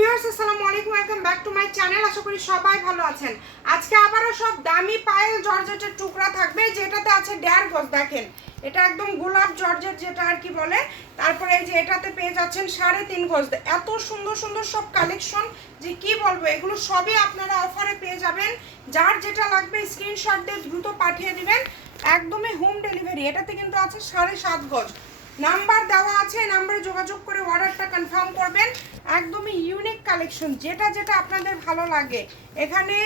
Viewers আসসালামু আলাইকুম, welcome back to my channel. আশা করি সবাই ভালো আছেন। আজকে আবারও সব দামি পায়েল জর্জেটের টুকরা থাকবে, যেটাতে আছে 1.5 গজ। দেখেন এটা একদম গোলাপ জর্জেট যেটা আর কি বলে। তারপরে এই যে এটাতে পেয়ে যাচ্ছেন 3.5 গজ। এত সুন্দর সুন্দর সব কালেকশন যে কি বলবো, এগুলো সবই আপনারা অফারে পেয়ে যাবেন। যার যেটা লাগবে স্ক্রিনশট দিয়ে দ্রুত পাঠিয়ে দিবেন, একদমই হোম ডেলিভারি। এটাতে কিন্তু আছে 7.5 গজ। নাম্বার দেওয়া আছে, এই নাম্বারে যোগাযোগ করে অর্ডারটা কনফার্ম করবেন। একদমই ইউনিক কালেকশন, যেটা যেটা আপনাদের ভালো লাগে। এখানে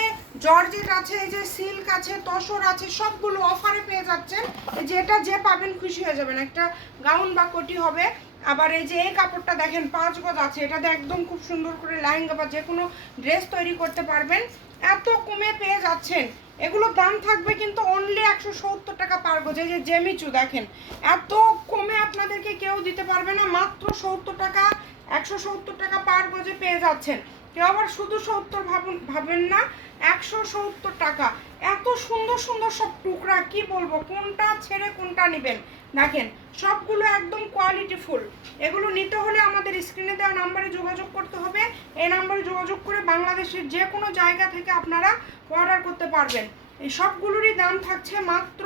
জর্জেট আছে, এই যে সিল্ক আছে, তসর আছে, সবগুলো অফারে পেয়ে যাচ্ছেন। যেটা যে পাবেন খুশি হয়ে যাবেন। একটা গাউন বা কোটি হবে। আবার এই যে এই কাপড়টা দেখেন 5 গজ আছে, এটাতে একদম খুব সুন্দর করে লেহেঙ্গা বা যে কোনো ড্রেস তৈরি করতে পারবেন। এত কমে পেয়ে যাচ্ছেন। এগুলো দাম থাকবে কিন্তু অনলি 170 টাকা পার গজ। এই যে জেমিচু দেখেন, এত কমে আপনাদেরকে কেউ দিতে পারবে না। মাত্র 70 টাকা, 170 টাকা পার গজে পেয়ে যাচ্ছেন। কেউ আবার শুধু 70 ভাবেন না, 170 টাকা। এত সুন্দর সুন্দর সব টুকরা, কি বলবো, কোনটা ছেড়ে কোনটা নেবেন। দেখেন সবগুলো একদম কোয়ালিটিফুল। এগুলো নিতে হলে আমাদের স্ক্রিনে দেওয়া নাম্বারে যোগাযোগ করতে হবে। এই নাম্বারে যোগাযোগ করে বাংলাদেশের যে কোনো জায়গা থেকে আপনারা অর্ডার করতে পারবেন। এই সবগুলোরই দাম থাকছে মাত্র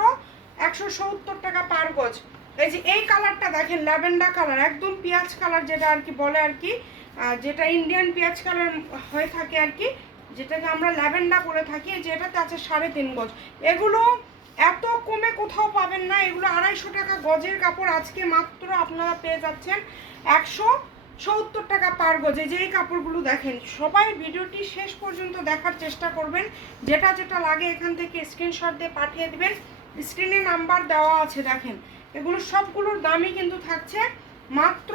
170 টাকা পার গজ। এই যে এই কালারটা দেখেন, ল্যাভেন্ডার কালার, একদম পেঁয়াজ কালার যেটা আর কি বলে আর কি, যেটা ইন্ডিয়ান পেঁয়াজ কালার হয়ে থাকে আর কি, যেটাকে আমরা ল্যাভেন্ডার বলে থাকি। যেটাতে আছে 3.5 গজ। এগুলো এত কমে কোথাও পাবেন না। এগুলো 250 টাকা গজের কাপড়, আজকে মাত্র আপনারা পেয়ে যাচ্ছেন 170 টাকা পার গজে। যে এই কাপড়গুলো দেখেন, সবাই ভিডিওটি শেষ পর্যন্ত দেখার চেষ্টা করবেন। যেটা যেটা লাগে এখান থেকে স্ক্রিনশট দিয়ে পাঠিয়ে দিবেন। স্ক্রিনে নাম্বার দেওয়া আছে। দেখেন এগুলো সবগুলোর দামই কিন্তু থাকছে মাত্র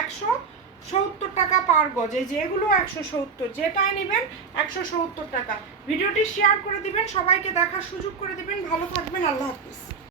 170 টাকা পার গজ। এই যে এগুলো 170, যেটাই নেবেন 170 টাকা। ভিডিওটি শেয়ার করে দিবেন, সবাইকে দেখার সুযোগ করে দিবেন। ভালো থাকবেন, আল্লাহ হাফিজ।